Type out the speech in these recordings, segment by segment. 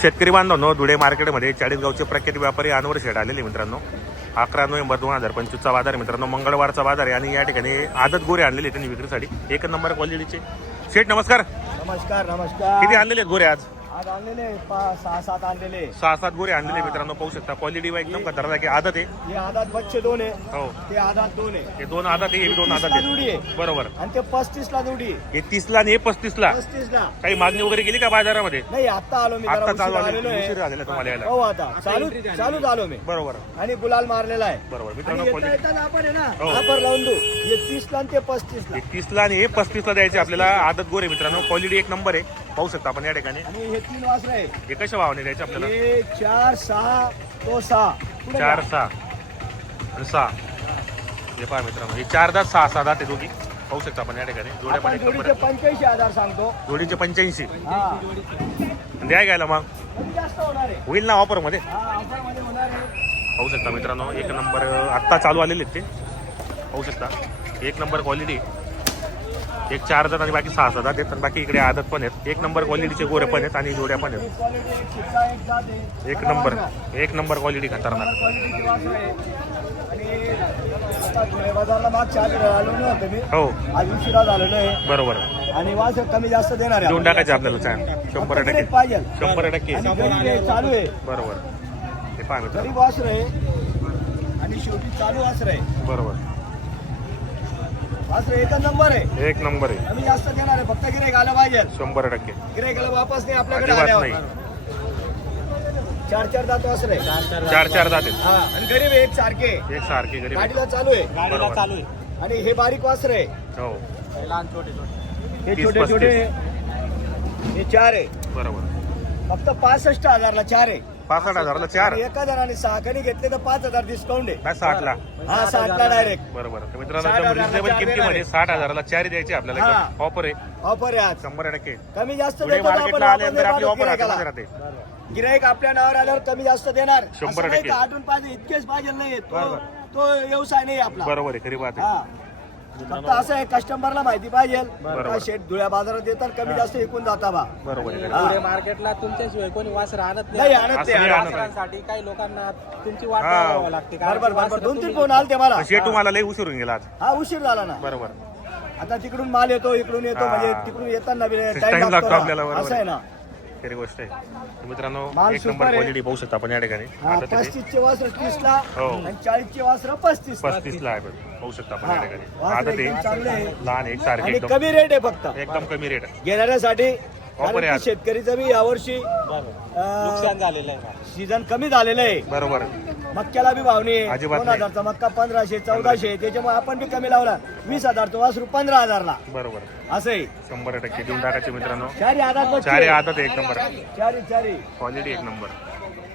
शेतकरी बांधवांनो धुळे मार्केटमध्ये चाळीसगावचे प्रख्यात व्यापारी अनवर शेड आलेले मित्रांनो. अकरा नोव्हेंबर दोन हजार पंचवीसचा बाजार मित्रांनो. मंगळवारचा बाजार आहे आणि या ठिकाणी आदत गोरे आणलेले त्यांनी विक्रीसाठी. एक नंबर क्वालिटीचे. शेठ नमस्कार. नमस्कार नमस्कार. किती आणलेले गोरे आज? आज आणलेले पा- सहा सात आणलेले सहा सात गोरे आणलेले मित्रांनो पाहू शकता. क्वालिटी वा एकदम खतरनाक आहे. आदत आहे. हे आधात बच्चे दोन आहे. हो. ते आधात दोन आहे. हे दोन आदत आहे हे दोन आदत तीसला जोडी आहे. आहे बरोबर. आणि ते पस्तीस ला जोडी आहे. हे तीसला आणि हे पस्तीसला. पस्तीस ला काही मागणी वगैरे केली का बाजारामध्ये? नाही आता आलो मी जरा आता चालू उशिरा आले. आलेलो उशीर आहे झालेला तुम्हाला यायला. हो आता. चालू चालू झालो. मी. बरोबर. आणि गुलाल मारलेला आहे. बरोबर. आणि मित्रांनो येता क्वालिटी येताना आपण आहे ना हो. ऑफर लावून देऊ. हे तीस ला आणि ते पस्तीस ला तीसला आणि हे पस्तीसला द्यायचे आपल्याला आदत गोरे मित्रांनो. क्वालिटी एक नंबर आहे. पाहू शकता आपण या ठिकाणी. आणि हे तीन वासर आहे हे कशा भावाने द्यायचे आपल्याला? हे चार सहा तो सहा. पुढे चार जा. सहा. आणि सहा. हे पहा मित्रांनो हे चार दात सहा सहा दात आहे दोघी. पाहू शकता आपण या ठिकाणी. जोड्या पण आपण एक जोडीचे नंबर पंच्याऐंशी हजार सांगतो. आहे. जोडीचे पंच्याऐंशी. हा. द्या घ्यायला मग. कमी जास्त होणार आहे. होईल ना ऑफरमध्ये हा होणार आहे. पाहू शकता मित्रांनो एक नंबर आत्ता चालू आलेले आहेत ते. पाहू शकता. एक नंबर क्वालिटी. एक चार दात आणि बाकी सहा सहा दात आहेत. आणि बाकी इकडे आदत पण आहेत. एक नंबर क्वालिटीचे गोरे पण आहेत आणि जोड्या पण आहेत. एक नंबर एक नंबर क्वालिटी खतरनाक. हो. बरोबर. आणि वासर कमी जास्त देणार आहे देऊन टाकायचे आपल्याला छान. शंभर टक्के. पाहिजे शंभर टक्के. चालू आहे. बरोबर. पहा मित्रांनो. गरीब वासर आहे आणि शेवटी चालू वासर आहे. बरोबर. वासर एकच नंबर आहे. एक नंबर आहे. कमी जास्त देणार आहे फक्त गिरेक आलं पाहिजे. शंभर टक्के. गिरेकला वापस नाही आपल्याकडे अजिबात आल्यावर. नाही. चार चार दात वासर. आहे चार चार जाते हा आणि गरीब आहे एक सारखे. एक सारखी गरीब आहे. गाडीला चालू आहे. बरोबर. चालू आहे. आणि हे बारीक वासर. आहे हो हे तीस, छोटे छोटे. हे चार आहे. बरोबर. फक्त पासष्ट हजारला चार आहे. पासष्ट हजाराला चार. आणि एका जणाने कणी घेतले तर पाच हजार डिस्काउंट आहे. काय साठला हा साठला डायरेक्ट बरोबर. तर मित्रांनो साठ एकदम हजाराला रिजनेबल चार किमतीमध्ये देणार साठ हजाराला चार द्यायचे आपल्याला हा. एकदम ऑफर आहे. ऑफर आहे आज. शंभर टक्के. कमी जास्त पुढे देतो तर आपण मार्केटला आल्यानंतर आपली ऑफर राहते. गिराईक आपल्या नावावर आल्यावर कमी जास्त देणार. शंभर असं नाही टक्के. का आठवून पाहिजे इतकेच पाहिजे नाही तो बरोबर. तो व्यवसाय नाही आपला. बरोबर आहे खरी बात आहे. हा. फक्त असं आहे कस्टमरला माहिती पाहिजे बरोबर. शेट धुळ्या बाजारात देतात कमी जास्त विकून जाता बा बरोबर आहे हा. पुढे मार्केटला तुमच्याशिवाय कोणी वासर आणत नाही आणत नाही आणत. वासरांसाठी काही लोकांना तुमची वाट हा. बघावी लागते कारण बरोबर की बरोबर वासरं दोन तीन तुम्ही- फोन आले ते मला. शेठ तुम्हाला लई उशीर होऊन गेला आज हा उशीर झाला ना बरोबर आता तिकडून माल येतो इकडून येतो हा. म्हणजे तिकडून येताना Time टाइम लागतो लागतो आपल्याला. बरोबर असं आहे ना खरी गोष्ट आहे तर मित्रांनो माल एक नंबर आहे. क्वालिटी पाहू शकता आपण या ठिकाणी हा आता ते पस्तीस चे वासर तीस ला हो. आणि चाळीस चे वासर पस्तीस पस्तीस ला आहे बघ. पाहू शकता आपण हा. या ठिकाणी वासर आता एकदम ते चांगले आहे. लहान एक सारखे आणि एकदम कमी रेट आहे फक्त एकदम कमी रेट घेणाऱ्यासाठी कारण आहे की आज. शेतकरीचं बी यावर्षी नुकसान झालेलं आहे सीझन कमी झालेलं आहे. बरोबर. मक्क्याला बी भाव नाही अजिबात दोन नाही. हजारचा मक्का पंधराशे चौदाशे त्याच्यामुळे आपण बी कमी लावला. वीस हजारचा वासरू पंधरा हजारला. बरोबर. असं आहे. शंभर टक्के. देऊन टाकायचे मित्रांनो. चारी हजार बच्चे. चारी आदत एक नंबर. चारी चारी. क्वालिटी एक नंबर.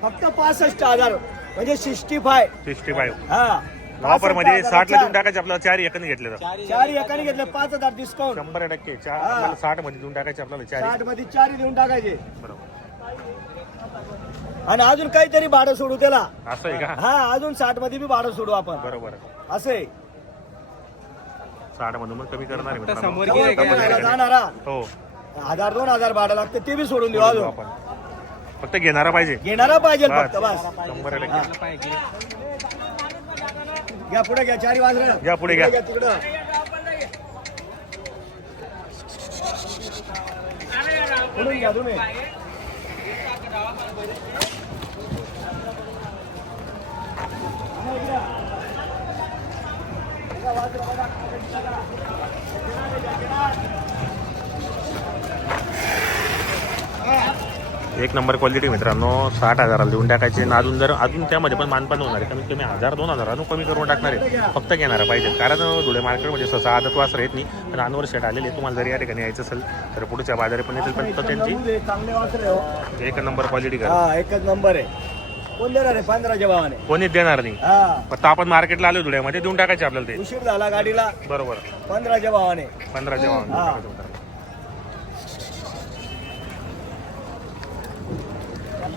फक्त पासष्ट हजार. म्हणजे सिक्स्टी फाय. सिक्स्टी फाईव्ह हा. ऑफरमध्ये 65 साठ ला देऊन. टाकायचे आपल्याला चार एकने घेतले तर. चारी एकाने घेतले पाच हजार डिस्काउंट शंभर टक्के. चार. आपल्याला साठमध्ये देऊन टाकायचे आपल्याला चार साठमध्ये चारी देऊन टाकायचे. बरोबर. आणि अजून काहीतरी भाडं सोडू त्याला. असं आहे का? हा अजून साठमध्ये बी भाडं सोडू आपण. बरोबर. असं आहे. साठ मधून मग कमी करणार आहे जाणारा हो. हजार दोन हजार भाडं लागतं ते बी सोडून देऊ अजून. आपण. फक्त घेणारा पाहिजे. घेणारा पाहिजे. फक्त बस. शंभर टक्के. घ्या पुढे घ्या चारी वाजरा घ्या, पुढे घ्या. तिकडं. पुढून घ्या तुम्ही एक नंबर क्वालिटी मित्रांनो साठ हजाराला देऊन टाकायचे. आणि अजून जर अजून त्यामध्ये पण मानपान होणार आहे. कमीत कमी हजार दोन हजार अजून कमी करून टाकणार आहे. फक्त घेणारा पाहिजे. कारण धुळे मार्केटमध्ये सहसा आदत वासर येत नाही. पण अनवर शेट आलेले तुम्हाला जर या ठिकाणी यायचं असेल तर पुढच्या बाजारी पण येतील. पण फक्त त्यांची एक नंबर क्वालिटी करा. एकच नंबर आहे. कोण देणार आहे? पंधराच्या भावाने. कोणीच देणार नाही. हा. फक्त आपण मार्केटला आलो धुळ्यामध्ये देऊन टाकायचे आपल्याला ते. उशीर झाला गाडीला. बरोबर. पंधराच्या भावाने. पंधराच्या भावाने देऊन हा. टाकायचे मित्रांनो. आणि हे बी वासरे आहे ना हो आपण सांगायला ऐंशी पंच्याऐंशी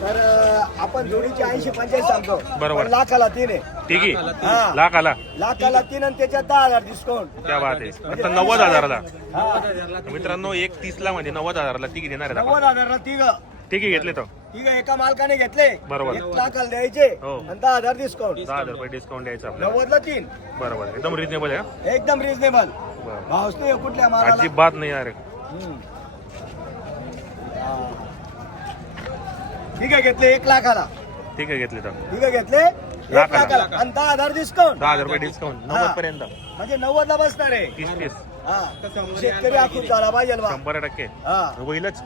तर आपण जोडीचे ऐंशी पंच्याऐंशी सांगतो. बरोबर. पण लाखाला तीन आहे. तिघी? हा. लाख आला लाखाला? तीन आणि त्याच्यात दहा हजार डिस्काउंट त्या बात आहे. आता नव्वद हजाराला. हा मित्रांनो एक तीस ला म्हणजे नव्वद हजाराला तिघी देणार आहेत नव्वद हजारला तिघ. तिघी घेतले तर? तिघ एका मालकाने घेतले. बरोबर. एक लाखाला द्यायचे हो. आणि दहा हजार डिस्काउंट दहा हजार रुपये डिस्काउंट द्यायचं आपल्याला. नव्वदला तीन. बरोबर. एकदम रिजनेबल आहे हा? एकदम रिझनेबल बरं. भावच नाही हो कुठल्या मालाला? अजिबात नाही यार. हम्म. हा. ठीक आहे घेतले एक लाखाला. ठीक आहे घेतले तर. ठीक आहे घेतले एक लाखाला. लाखाला. आणि दहा हजार डिस्काउंट दहा हजार रुपये डिस्काउंट नव्वद पर्यंत म्हणजे नव्वद ला बसणार आहे. तीस तीस हा. शेतकरी आखून झाला पाहिजे बा. शंभर टक्के. हा. होईलच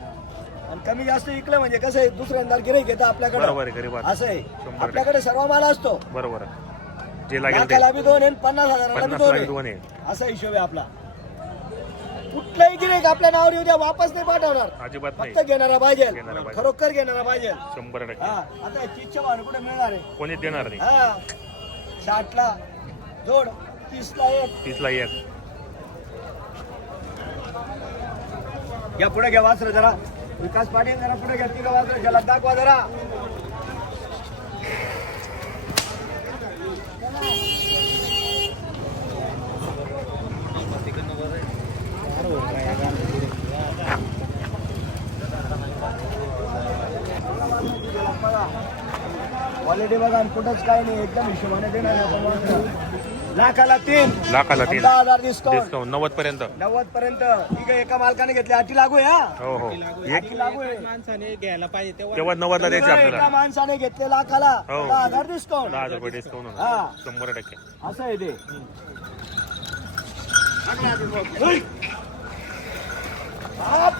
आणि कमी जास्त विकलं म्हणजे कसं आहे दुसऱ्यांदा गिराईक घेतं आपल्याकडे. बरोबर आहे गरीबात. असं आहे. आपल्याकडे सर्व माल असतो. बरोबर आहे. जे लागेल ते. लाखाला बी दोन आहे आणि पन्नास हजाराला बी पन्नास दोन लाख आहे. दोन आहे. असा हिशोब आहे आपला. गिराईक आपल्या नावावर येऊ द्या वापस नाही पाठवणार. अजिबात फक्त नाही. घेणारा पाहिजे. घेणारा पाहिजे. खरोखर घेणारा पाहिजे. शंभर टक्के. हा आता तीसच्या भावने कुठे मिळणार आहे? कोणीच देणार नाही. हा. साठला जोड तीसला एक. तीस ला एक. घ्या पुढे घ्या वासर जरा. विकास पाटील जरा पुढे घ्या तिघं वासर. ज्याला दाखवा जरा. क्वालिटी बघा आणि कुठंच काय नाही एकदम हिशोबाने देणार आहे आपण वासरं. लाखाला तीन. लाखाला तीन. दहा हजार डिस्काउंट डिस्काउंट नव्वद पर्यंत. नव्वद पर्यंत. ठीक आहे एका मालकाने घेतली. आठी लागू आहे हा? हो हो. एक आठी लागू आहे. माणसाने घ्यायला पाहिजे तेव्हा तेव्हा नव्वदला द्यायचे एका आपल्याला. माणसाने घेतले लाखाला. हो. दहा हजार डिस्काउंट दहा हजार रुपये डिस्काउंट हा. होणार शंभर टक्के. असं आहे ते. बाप.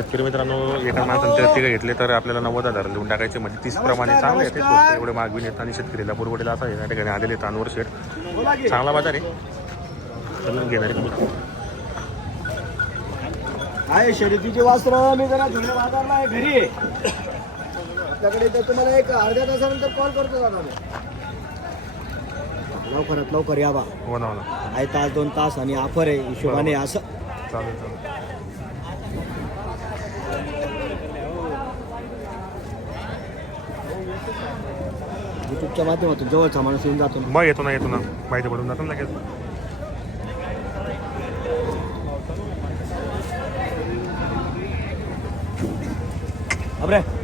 शेतकरी मित्रांनो एका माणसाने तिघ घेतले तर आपल्याला नव्वद हजार देऊन टाकायचे. म्हणजे तीस प्रमाणे चांगले ते स्वस्त एवढे मागविन येत आणि शेतकरीला पुरवडेला असं. या ठिकाणी आलेले तांदूळ शेट. चांगला बाजार आहे. चलून घेणारे तुम्ही आहे शर्यतीचे वस्त्र. मी जरा धुणे बाजारला आहे घरी. आपल्याकडे तर तुम्हाला एक अर्ध्या तासानंतर कॉल करतो दादा मी. लवकरात लवकर या बा. हो ना हो ना. आहे तास दोन तास आणि ऑफर आहे हिशोबाने असं. चालेल चालेल. युट्यूबच्या माध्यमातून जवळचा माणूस येऊन जातो मग येतो ना येतो ना. माहिती पडून जातो ना लगेच. अबरे.